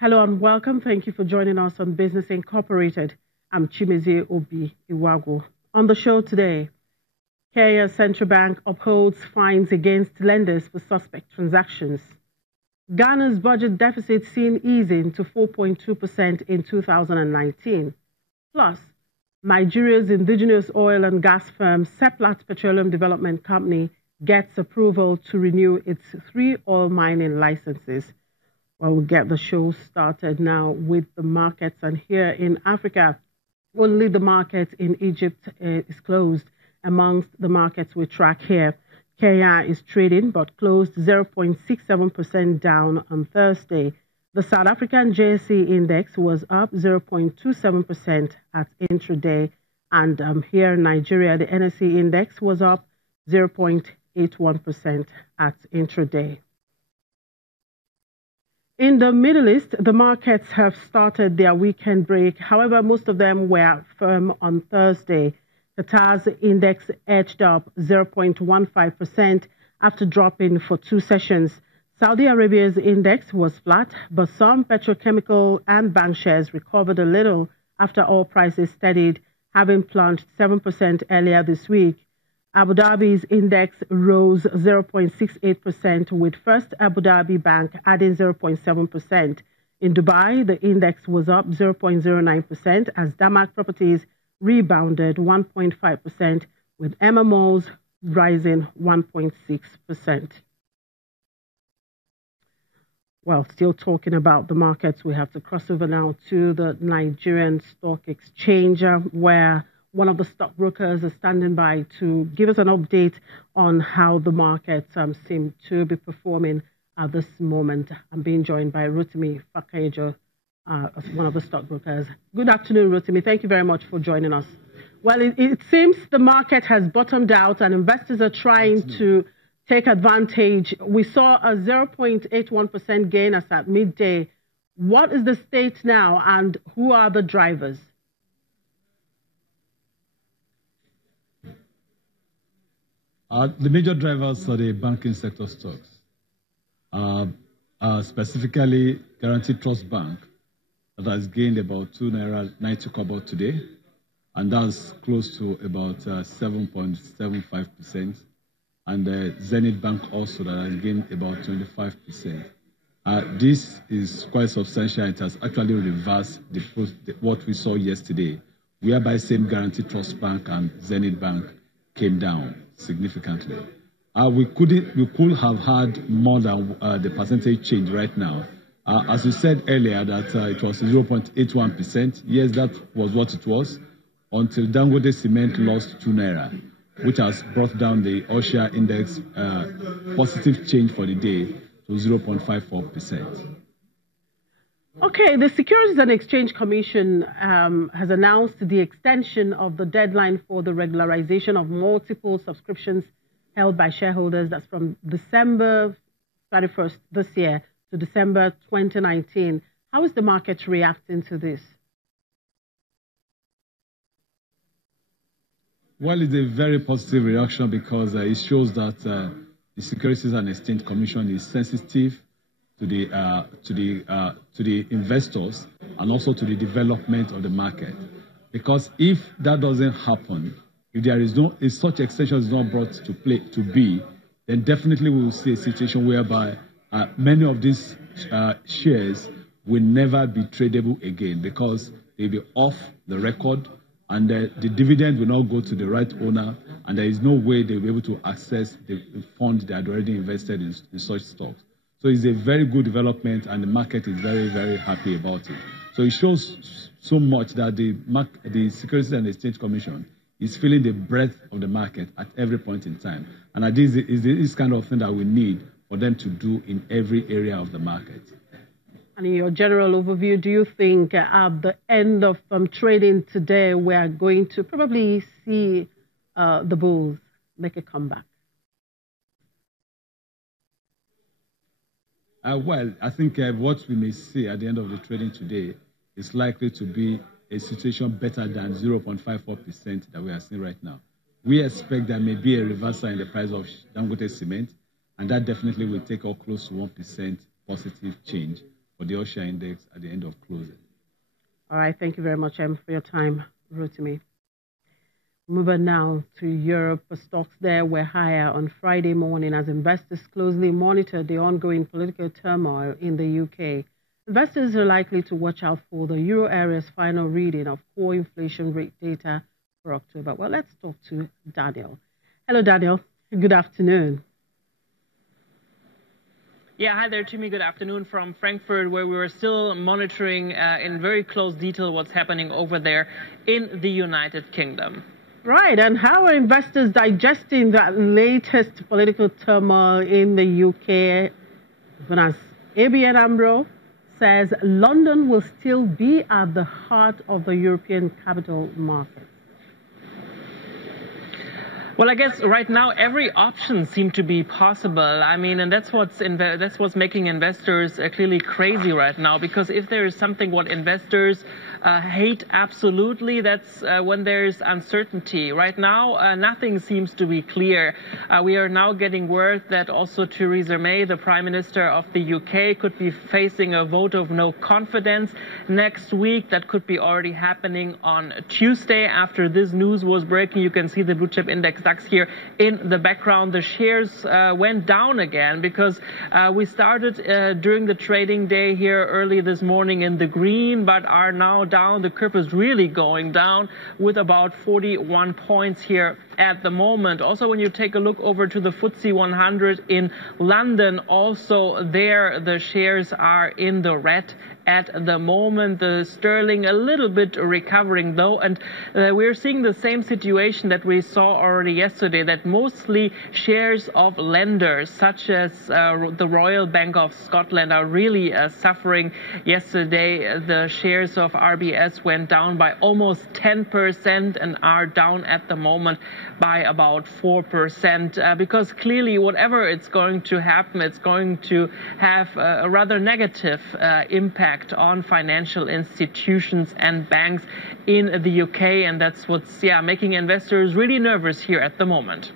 Hello and welcome. Thank you for joining us on Business Incorporated. I'm Chimezie Obi Iwago. On the show today, Kenya's central bank upholds fines against lenders for suspect transactions. Ghana's budget deficit seen easing to 4.2% in 2019. Plus, Nigeria's indigenous oil and gas firm Seplat Petroleum Development Company gets approval to renew its 3 oil mining licenses. Well, we'll get the show started now with the markets. And here in Africa, only the market in Egypt is closed. Amongst the markets we track here, Kenya is trading but closed 0.67% down on Thursday. The South African JSE index was up 0.27% at intraday. And here in Nigeria, the NSE index was up 0.81% at intraday. In the Middle East, the markets have started their weekend break. However, most of them were firm on Thursday. Qatar's index edged up 0.15% after dropping for 2 sessions. Saudi Arabia's index was flat, but some petrochemical and bank shares recovered a little after oil prices steadied, having plunged 7% earlier this week. Abu Dhabi's index rose 0.68%, with First Abu Dhabi Bank adding 0.7%. In Dubai, the index was up 0.09% as Damac Properties rebounded 1.5%, with MMOs rising 1.6%. Well, still talking about the markets, we have to cross over now to the Nigerian Stock Exchange, where one of the stockbrokers is standing by to give us an update on how the markets seem to be performing at this moment. I'm being joined by Rotimi Fakayejo, one of the stockbrokers. Good afternoon, Rotimi. Thank you very much for joining us. Well, it seems the market has bottomed out and investors are trying to take advantage. We saw a 0.81% gain as at midday. What is the state now and who are the drivers? The major drivers are the banking sector stocks, specifically Guaranteed Trust Bank, that has gained about 2 naira 90 kobo today, and that's close to about 7.75%. And Zenith Bank also that has gained about 25%. This is quite substantial. It has actually reversed what we saw yesterday, whereby same Guaranteed Trust Bank and Zenith Bank came down significantly. We could have had more than the percentage change right now. As you said earlier, that it was 0.81%. Yes, that was what it was, until Dangote Cement lost 2 naira, which has brought down the OSHA index positive change for the day to 0.54%. Okay, the Securities and Exchange Commission has announced the extension of the deadline for the regularization of multiple subscriptions held by shareholders. That's from December 31st this year to December 2019. How is the market reacting to this? Well, it's a very positive reaction because it shows that the Securities and Exchange Commission is sensitive to the investors and also to the development of the market. Because if that doesn't happen, if such extension is not brought to be, then definitely we will see a situation whereby many of these shares will never be tradable again because they'll be off the record, and the dividend will not go to the right owner, and there is no way they'll be able to access the fund they had already invested in such stocks. So it's a very good development, and the market is very, very happy about it. So it shows so much that the Securities and Exchange Commission is feeling the breadth of the market at every point in time. And this is this kind of thing that we need for them to do in every area of the market. And in your general overview, do you think at the end of trading today, we are going to probably see the bulls make a comeback? Well, I think what we may see at the end of the trading today is likely to be a situation better than 0.54% that we are seeing right now. We expect there may be a reversal in the price of Dangote Cement, and that definitely will take up close to 1% positive change for the All-Share Index at the end of closing. All right, thank you very much, for your time, Rotimi. Moving now to Europe, stocks there were higher on Friday morning as investors closely monitored the ongoing political turmoil in the UK. Investors are likely to watch out for the euro area's final reading of core inflation rate data for October. Well, let's talk to Daniel. Hello, Daniel. Good afternoon. Yeah, hi there, Jimmy. Good afternoon from Frankfurt, where we were still monitoring in very close detail what's happening over there in the United Kingdom. Right, and how are investors digesting that latest political turmoil in the UK? Even as ABN AMRO says London will still be at the heart of the European capital market. Well, I guess right now every option seems to be possible. I mean, and that's what's making investors clearly crazy right now. Because if there is something what investors hate absolutely, that's when there's uncertainty. Right now, nothing seems to be clear. We are now getting word that also Theresa May, the Prime Minister of the UK, could be facing a vote of no confidence next week. That could be already happening on Tuesday. After this news was breaking, you can see the blue chip index DAX here in the background. The shares went down again because we started during the trading day here early this morning in the green, but are now down. The curve is really going down with about 41 points here at the moment. Also, when you take a look over to the FTSE 100 in London, also there the shares are in the red at the moment. The sterling a little bit recovering though, and we're seeing the same situation that we saw already yesterday, that mostly shares of lenders such as the Royal Bank of Scotland are really suffering. Yesterday the shares of RBS went down by almost 10% and are down at the moment by about 4%, because clearly whatever it's going to happen, it's going to have a rather negative impact on financial institutions and banks in the UK, and that's what's making investors really nervous here at the moment.